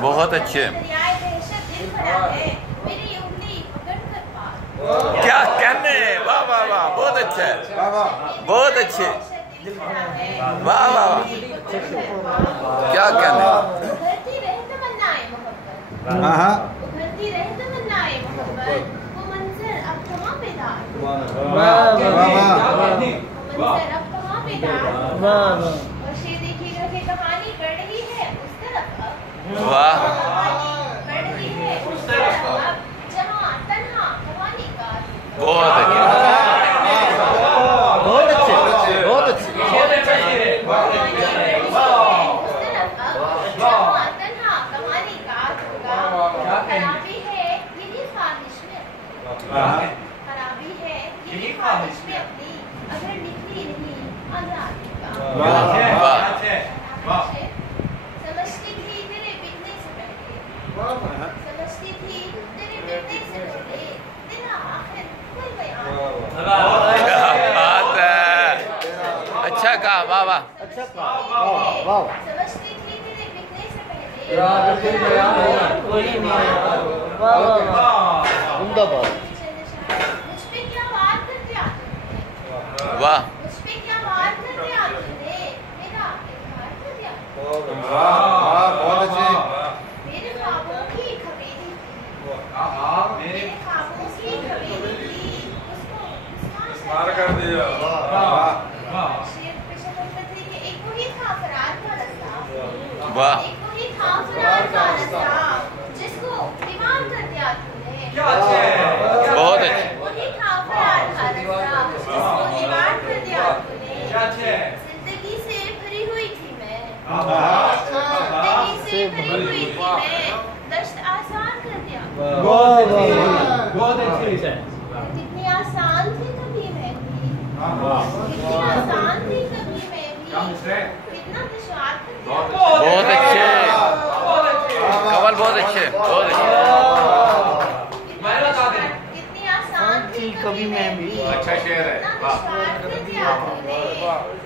बहुत अच्छे। क्या कहने, वाह वाह वाह, बहुत अच्छा है, बहुत अच्छे, वाह वाह वाह, क्या कहने। वाह बहुत अच्छे, बहुत अच्छे, बहुत अच्छे, खराबी है यही ख्वाहिश में, खराबी है यही ख्वाहिश में अपनी, अगर निकली नहीं समझती थी तेरे बिकने से पहले, समझती थी तेरे बिकने से पहले तेरा आखिर कोई बयान। क्या बात है, अच्छा कहा, वाह वाह, अच्छा कहा, वाह। समझती थी तेरे बिकने से पहले, उम्दा बात। मुझ पे क्या वार करते आते थे, वाह मुझ पे क्या वार करते आते थे, मेरा इकरार कर दिया। बहुत अच्छे। मेरे ख्वाबों की खबेरी थी, मेरे ख्वाबों की खबेरी थी, उसको मुस्कान कर दिया। शेर पे शक्ल पतली के एक वही था फरार का रास्ता, वाह, एक वही था फरार का रास्ता, जिसको दीवार कर दिया तूने। बहुत अच्छे, वही था फरार का रास्ता, जिसको दीवार कर दिया तूने। जिंदगी से भरी हुई थी मैं, जिंदगी से भरी हुई थी मैं, दश्त आसान कर दिया। बहुत अच्छी है। कितनी आसान थी कभी मैं भी, कितनी आसान थी कभी मैं भी, कितना दुश्वार कर दिया। बहुत अच्छे, कमल बहुत अच्छे, बहुत अच्छे, कितनी आसान थी कभी मैं भी, अच्छा शेर है, कितना दुश्वार कर दिया तूने।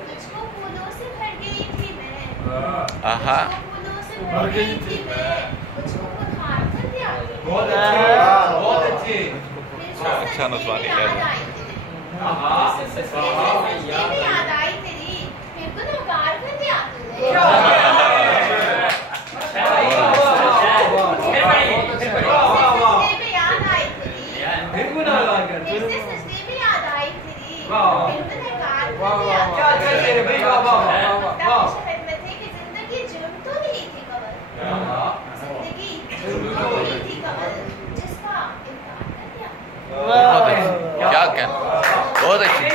तुझको फूलों से भर गई थी मैं, आहा, तुझको फूलों से भर गई थी मैं, मुझको बुखार कर दिया। बहुत अच्छे। अच्छा नस्वानी याद आई तेरी, याद आई तेरी, फिर गुनहगार कर दिया तूने। बहुत अच्छे, क्या कहना, बहुत अच्छे,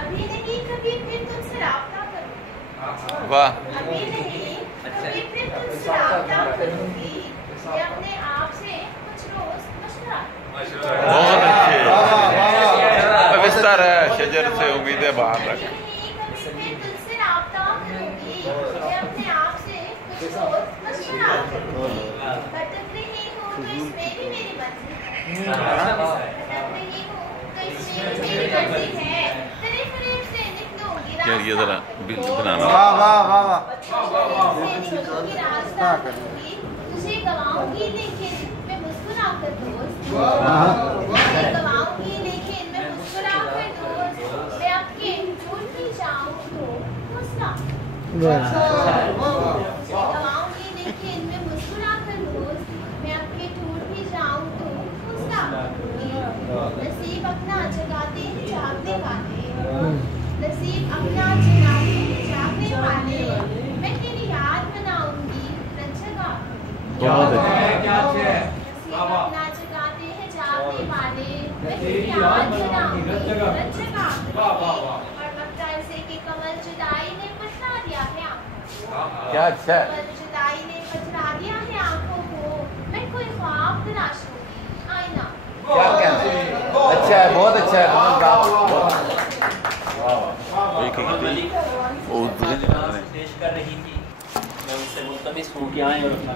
अभी नहीं कभी फिर तुझसे राब्ता करूंगी, वाह, अभी नहीं कभी फिर तुझसे राब्ता करूंगी, ये अपने आप से कुछ रोज मशवरा। बहुत अच्छे, विस्तार है शजर से उम्मीदें बाहर रख। अभी नहीं कभी फिर तुझसे राब्ता करूंगी, ये अपने आप से कुछ रोज मशवरा करूंगी। भटक रही हूँ तो इसमें भी मेरी मर्जी है, भटक रही हूँ तो इसमें भी मेरी मर्जी है, तेरे फरेब से निकलूंगी यार ये जरा बिल बनाना, रास्ता करूंगी, तुझे गवाऊंगी लेकिन मैं मुस्कुरा कर दोस्त, तुझे गवाऊंगी लेकिन मैं मुस्कुरा कर दोस्त, मैं आपके झूठ भी जाऊं तो मुस्कुरा, तुझे गवाऊंगी लेकिन मैं मुस्कुरा कर दोस्त, मैं आपके झूठ भी जाऊं तो मुस्कुरा। नसीब अपना जगाते हैं जागने वाले, नसीब अपना जगाते हैं जागने वाले, मैं तेरी याद बनाऊंगी रंजगा। बहुत अच्छे, नसीब अपना जगाते हैं जागने वाले, मैं तेरी याद बनाऊंगी रंजगा। और वक्त ऐसे कि कमल जुदाई ने पथरा दिया है आंखों, क्या अच्छा है, कमल जुदाई ने पथरा दिया है आंखों को, मैं कोई ख्वाब तलाश होगी आईना। क्या कहना, अच्छा है, बहुत अच्छा है, पेश कर रही थी, मैं उनसे मुल्तमिस हूँ कि आएं और अपना